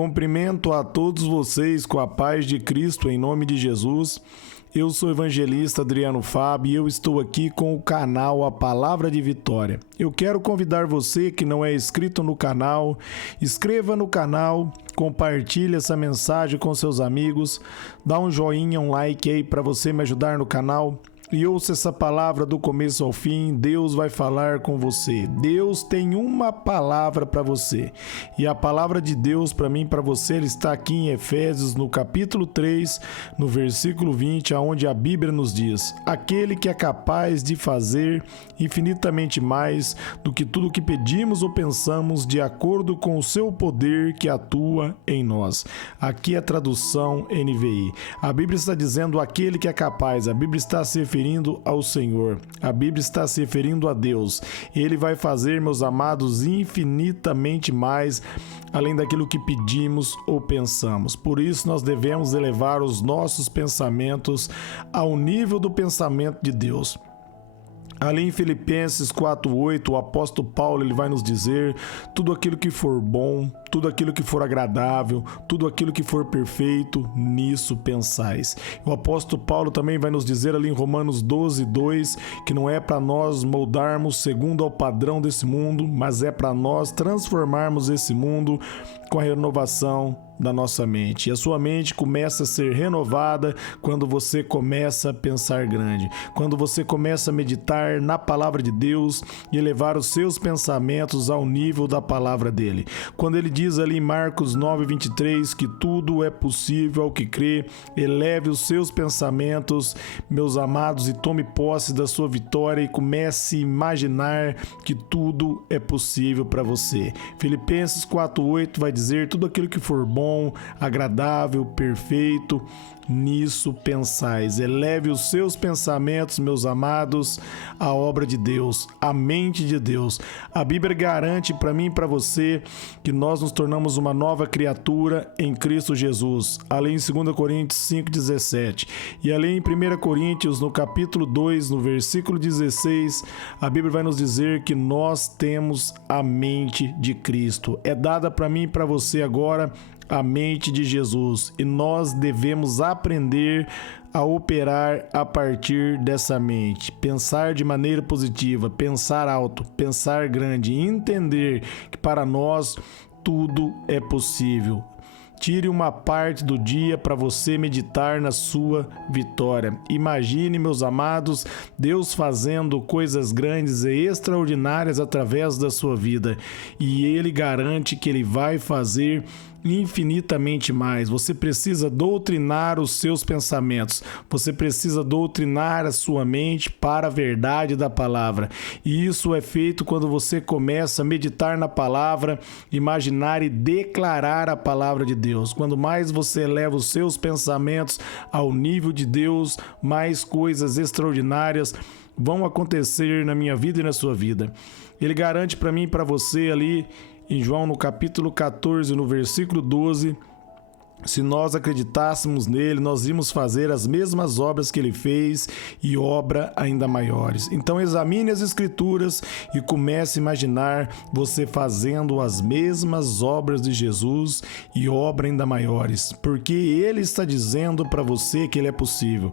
Cumprimento a todos vocês com a paz de Cristo em nome de Jesus. Eu sou o evangelista Adriano Fábio e eu estou aqui com o canal A Palavra de Vitória. Eu quero convidar você que não é inscrito no canal, inscreva no canal, compartilhe essa mensagem com seus amigos, dá um joinha, um like aí para você me ajudar no canal. E ouça essa palavra do começo ao fim. Deus vai falar com você. Deus tem uma palavra para você. E a palavra de Deus para mim e para você, ele está aqui em Efésios, no capítulo 3, no versículo 20, onde a Bíblia nos diz: aquele que é capaz de fazer infinitamente mais do que tudo que pedimos ou pensamos, de acordo com o seu poder que atua em nós. Aqui é a tradução NVI. A Bíblia está dizendo aquele que é capaz. A Bíblia está se referindo ao Senhor. A Bíblia está se referindo a Deus. Ele vai fazer, meus amados, infinitamente mais além daquilo que pedimos ou pensamos. Por isso nós devemos elevar os nossos pensamentos ao nível do pensamento de Deus. Ali em Filipenses 4:8, o apóstolo Paulo ele vai nos dizer: tudo aquilo que for bom, tudo aquilo que for agradável, tudo aquilo que for perfeito, nisso pensais. O apóstolo Paulo também vai nos dizer ali em Romanos 12:2 que não é para nós moldarmos segundo ao padrão desse mundo, mas é para nós transformarmos esse mundo com a renovação da nossa mente. E a sua mente começa a ser renovada quando você começa a pensar grande, quando você começa a meditar na palavra de Deus e elevar os seus pensamentos ao nível da palavra dele. Quando ele diz ali em Marcos 9:23 que tudo é possível ao que crê, eleve os seus pensamentos, meus amados, e tome posse da sua vitória e comece a imaginar que tudo é possível para você. Filipenses 4:8 vai dizer: tudo aquilo que for bom, agradável, perfeito, nisso pensais. Eleve os seus pensamentos, meus amados, à obra de Deus, à mente de Deus. A Bíblia garante para mim e para você que nós nos tornamos uma nova criatura em Cristo Jesus. Ali em 2 Coríntios 5:17 e ali em 1 Coríntios, no capítulo 2, no versículo 16, a Bíblia vai nos dizer que nós temos a mente de Cristo. É dada para mim e para você agora a mente de Jesus, e nós devemos aprender a operar a partir dessa mente, pensar de maneira positiva, pensar alto, pensar grande, entender que para nós tudo é possível. Tire uma parte do dia para você meditar na sua vitória. Imagine, meus amados, Deus fazendo coisas grandes e extraordinárias através da sua vida. E Ele garante que Ele vai fazer infinitamente mais. Você precisa doutrinar os seus pensamentos. Você precisa doutrinar a sua mente para a verdade da palavra. E isso é feito quando você começa a meditar na palavra, imaginar e declarar a palavra de Deus. Quando mais você eleva os seus pensamentos ao nível de Deus, mais coisas extraordinárias vão acontecer na minha vida e na sua vida. Ele garante para mim e para você ali em João, no capítulo 14, no versículo 12, se nós acreditássemos nele, nós íamos fazer as mesmas obras que ele fez e obra ainda maiores. Então examine as escrituras e comece a imaginar você fazendo as mesmas obras de Jesus e obra ainda maiores, porque ele está dizendo para você que ele é possível.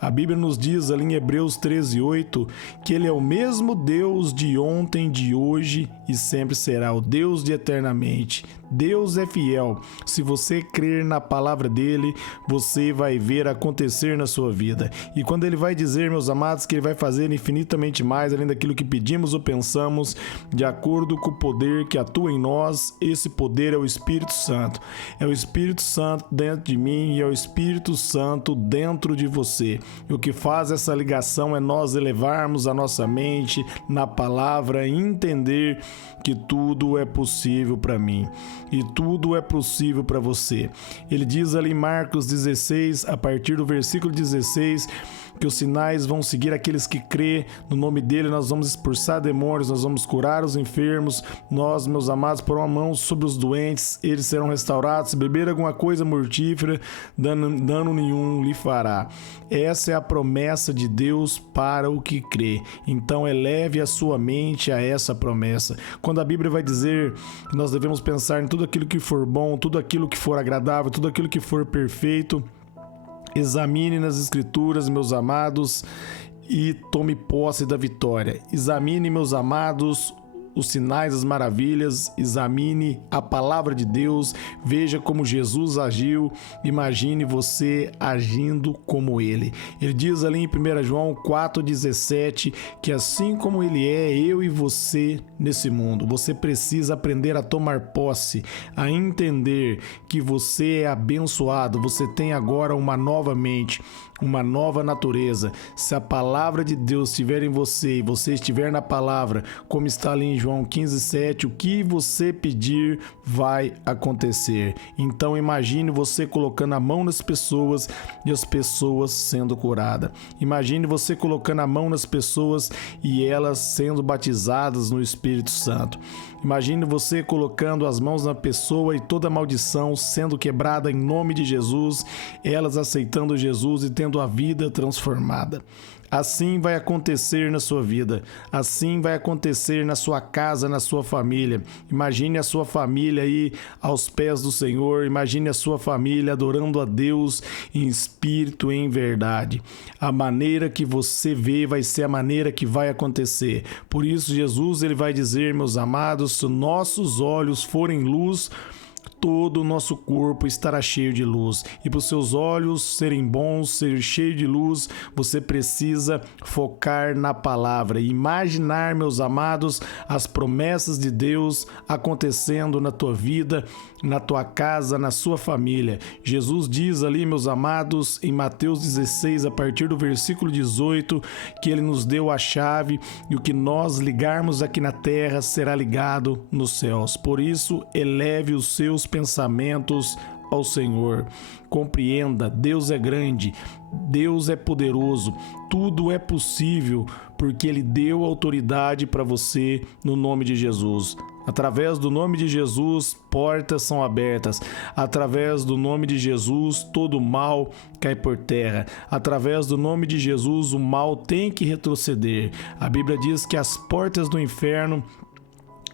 A Bíblia nos diz ali em Hebreus 13:8 que Ele é o mesmo Deus de ontem, de hoje e sempre será, o Deus de eternamente. Deus é fiel. Se você crer na palavra dele, você vai ver acontecer na sua vida. E quando ele vai dizer, meus amados, que ele vai fazer infinitamente mais além daquilo que pedimos ou pensamos, de acordo com o poder que atua em nós, esse poder é o Espírito Santo. É o Espírito Santo dentro de mim e é o Espírito Santo dentro de você. E o que faz essa ligação é nós elevarmos a nossa mente na palavra e entender que tudo é possível para mim. E tudo é possível para você. Ele diz ali em Marcos 16, a partir do versículo 16, que os sinais vão seguir aqueles que crê no nome dele. Nós vamos expulsar demônios, nós vamos curar os enfermos, nós, meus amados, porão a mão sobre os doentes, eles serão restaurados. Se beber alguma coisa mortífera, dano nenhum lhe fará. Essa essa é a promessa de Deus para o que crê. Então eleve a sua mente a essa promessa. Quando a Bíblia vai dizer que nós devemos pensar em tudo aquilo que for bom, tudo aquilo que for agradável, tudo aquilo que for perfeito, examine nas Escrituras, meus amados, e tome posse da vitória. Examine, meus amados, os sinais, as maravilhas, examine a palavra de Deus, veja como Jesus agiu, imagine você agindo como ele. Ele diz ali em 1 João 4,17 que assim como ele é, eu e você nesse mundo, você precisa aprender a tomar posse, a entender que você é abençoado, você tem agora uma nova mente, uma nova natureza. Se a palavra de Deus estiver em você e você estiver na palavra, como está ali em João 15,7, o que você pedir vai acontecer. Então imagine você colocando a mão nas pessoas e as pessoas sendo curadas. Imagine você colocando a mão nas pessoas e elas sendo batizadas no Espírito Santo. Imagine você colocando as mãos na pessoa e toda maldição sendo quebrada em nome de Jesus, elas aceitando Jesus e tendo a vida transformada. Assim vai acontecer na sua vida, assim vai acontecer na sua casa, na sua família. Imagine a sua família aí aos pés do Senhor, imagine a sua família adorando a Deus em espírito e em verdade. A maneira que você vê vai ser a maneira que vai acontecer. Por isso Jesus ele vai dizer, meus amados, se nossos olhos forem luz, todo o nosso corpo estará cheio de luz. E para os seus olhos serem bons, ser cheio de luz, você precisa focar na palavra e imaginar, meus amados, as promessas de Deus acontecendo na tua vida, na tua casa, na sua família. Jesus diz ali, meus amados, em Mateus 16, a partir do versículo 18, que ele nos deu a chave e o que nós ligarmos aqui na terra será ligado nos céus. Por isso, eleve os seus pensamentos ao Senhor. Compreenda, Deus é grande, Deus é poderoso, tudo é possível porque Ele deu autoridade para você no nome de Jesus. Através do nome de Jesus, portas são abertas. Através do nome de Jesus, todo mal cai por terra. Através do nome de Jesus, o mal tem que retroceder. A Bíblia diz que as portas do inferno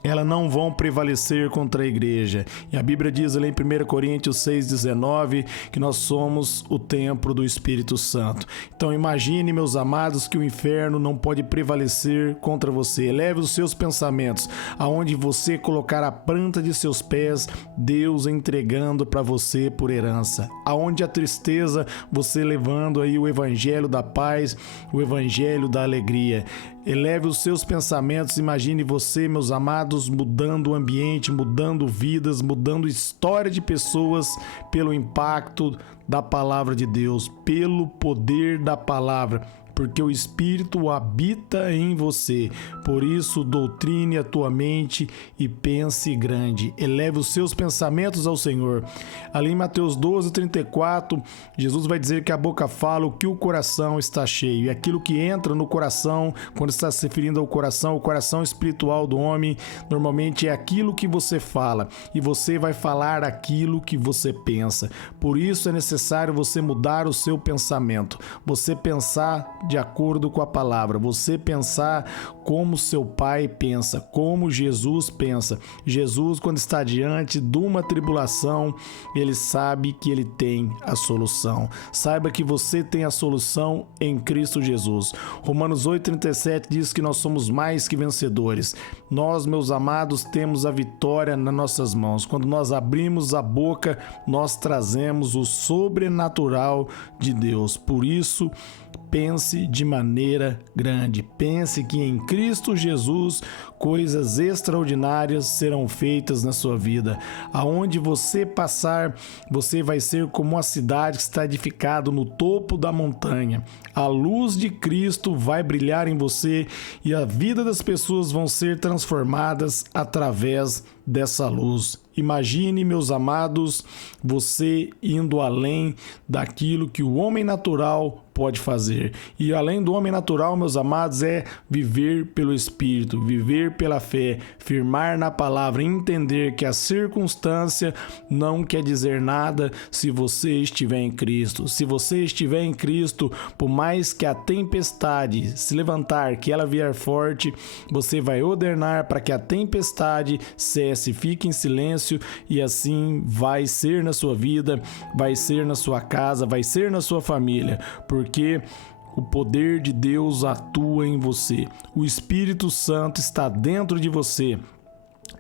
elas não vão prevalecer contra a igreja. E a Bíblia diz ali em 1 Coríntios 6,19 que nós somos o templo do Espírito Santo. Então imagine, meus amados, que o inferno não pode prevalecer contra você. Eleve os seus pensamentos, aonde você colocar a planta de seus pés, Deus entregando para você por herança. Aonde a tristeza, você levando aí o evangelho da paz, o evangelho da alegria. Eleve os seus pensamentos, imagine você, meus amados, mudando o ambiente, mudando vidas, mudando história de pessoas pelo impacto da palavra de Deus, pelo poder da palavra, porque o Espírito habita em você. Por isso, doutrine a tua mente e pense grande. Eleve os seus pensamentos ao Senhor. Ali em Mateus 12:34, Jesus vai dizer que a boca fala o que o coração está cheio. E aquilo que entra no coração, quando está se referindo ao coração, o coração espiritual do homem, normalmente é aquilo que você fala. E você vai falar aquilo que você pensa. Por isso é necessário você mudar o seu pensamento. Você pensar de acordo com a palavra, você pensar como seu pai pensa, como Jesus pensa. Jesus, quando está diante de uma tribulação, ele sabe que ele tem a solução. Saiba que você tem a solução em Cristo Jesus. Romanos 8:37 diz que nós somos mais que vencedores. Nós, meus amados, temos a vitória nas nossas mãos. Quando nós abrimos a boca, nós trazemos o sobrenatural de Deus. Por isso, pense de maneira grande. Pense que em Cristo Jesus coisas extraordinárias serão feitas na sua vida. Aonde você passar, você vai ser como uma cidade que está edificada no topo da montanha. A luz de Cristo vai brilhar em você e a vida das pessoas vão ser transformadas através dessa luz. Imagine, meus amados, você indo além daquilo que o homem natural pode fazer. E além do homem natural, meus amados, é viver pelo Espírito, viver pela fé, firmar na palavra, entender que a circunstância não quer dizer nada se você estiver em Cristo. Se você estiver em Cristo, por mais que a tempestade se levantar, que ela vier forte, você vai ordenar para que a tempestade cesse, fique em silêncio, e assim vai ser na sua vida, vai ser na sua casa, vai ser na sua família, porque o poder de Deus atua em você. O Espírito Santo está dentro de você.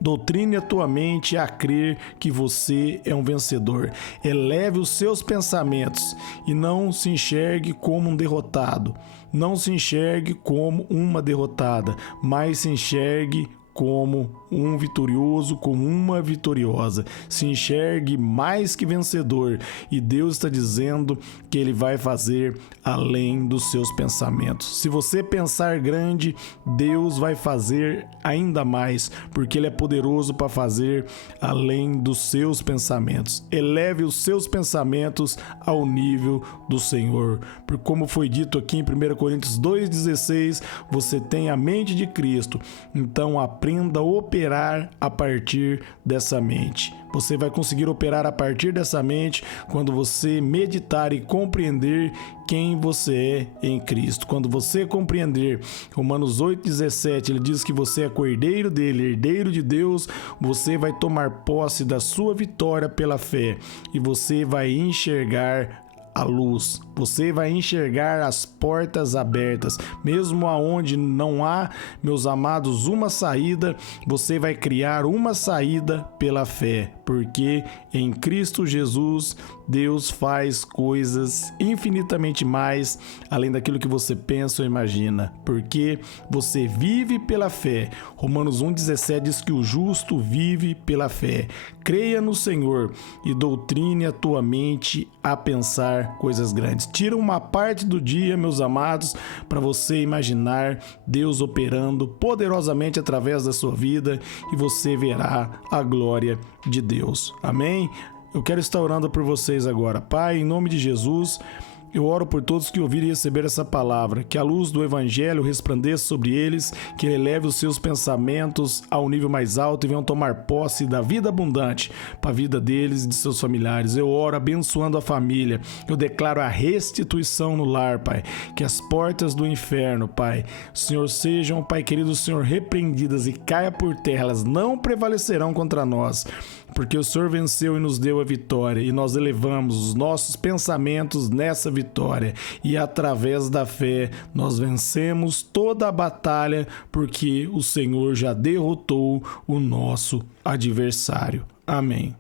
Doutrine a tua mente a crer que você é um vencedor. Eleve os seus pensamentos e não se enxergue como um derrotado. Não se enxergue como uma derrotada, mas se enxergue como um vitorioso, como uma vitoriosa. Se enxergue mais que vencedor, e Deus está dizendo que Ele vai fazer além dos seus pensamentos. Se você pensar grande, Deus vai fazer ainda mais, porque Ele é poderoso para fazer além dos seus pensamentos. Eleve os seus pensamentos ao nível do Senhor, porque como foi dito aqui em 1 Coríntios 2,16, você tem a mente de Cristo, então aprenda a operar a partir dessa mente. Você vai conseguir operar a partir dessa mente quando você meditar e compreender quem você é em Cristo. Quando você compreender Romanos 8,17, ele diz que você é cordeiro dele, herdeiro de Deus, você vai tomar posse da sua vitória pela fé e você vai enxergar a luz, você vai enxergar as portas abertas, mesmo aonde não há, meus amados, uma saída, você vai criar uma saída pela fé, porque em Cristo Jesus Deus faz coisas infinitamente mais além daquilo que você pensa ou imagina, porque você vive pela fé. Romanos 1,17 diz que o justo vive pela fé. Creia no Senhor e doutrine a tua mente a pensar coisas grandes. Tira uma parte do dia, meus amados, para você imaginar Deus operando poderosamente através da sua vida e você verá a glória de Deus. Amém? Eu quero estar orando por vocês agora. Pai, em nome de Jesus, eu oro por todos que ouvirem receber essa palavra, que a luz do Evangelho resplandeça sobre eles, que ele eleve os seus pensamentos ao nível mais alto e venham tomar posse da vida abundante para a vida deles e de seus familiares. Eu oro abençoando a família, eu declaro a restituição no lar, Pai, que as portas do inferno, Pai, Senhor, sejam, Pai querido, Senhor, repreendidas e caia por terra, elas não prevalecerão contra nós, porque o Senhor venceu e nos deu a vitória, e nós elevamos os nossos pensamentos nessa vitória, e através da fé nós vencemos toda a batalha, porque o Senhor já derrotou o nosso adversário. Amém.